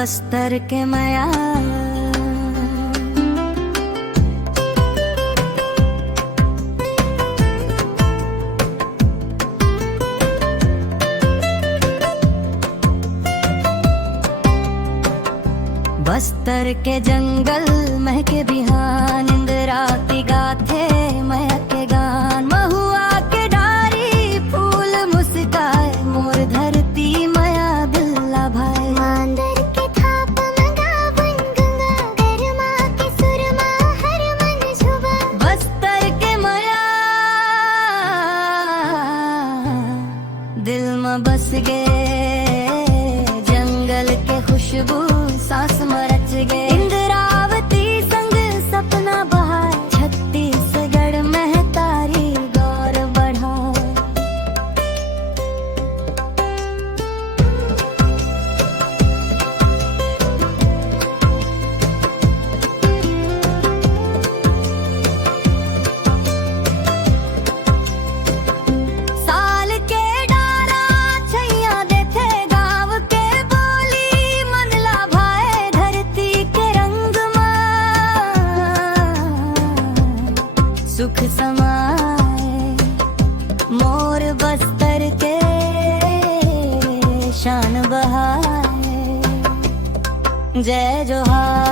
बस्तर के माया। बस्तर के जंगल महके बिहान, इंद्राती गाथे महके गान। महुआ के डारी फूल मुस्काए, मोर धरती माया दिल्ला भाई। मांदर के थाप मंगावन गंगा, गरमा के सुरमा हर मन झुबा। बस्तर के माया दिल में बस गे, जंगल के खुशबू सांस में रच गे। इंद्रावती संग सपना बहाए, छत्तीसगढ़ में तारी गौर बढ़ाए। साल के डारा छैया देथे, गाँव के बोली मन ला भाए। धरती के रंग में सुख समाए, मोर बस्तर के शान बहाए। जय जोहार।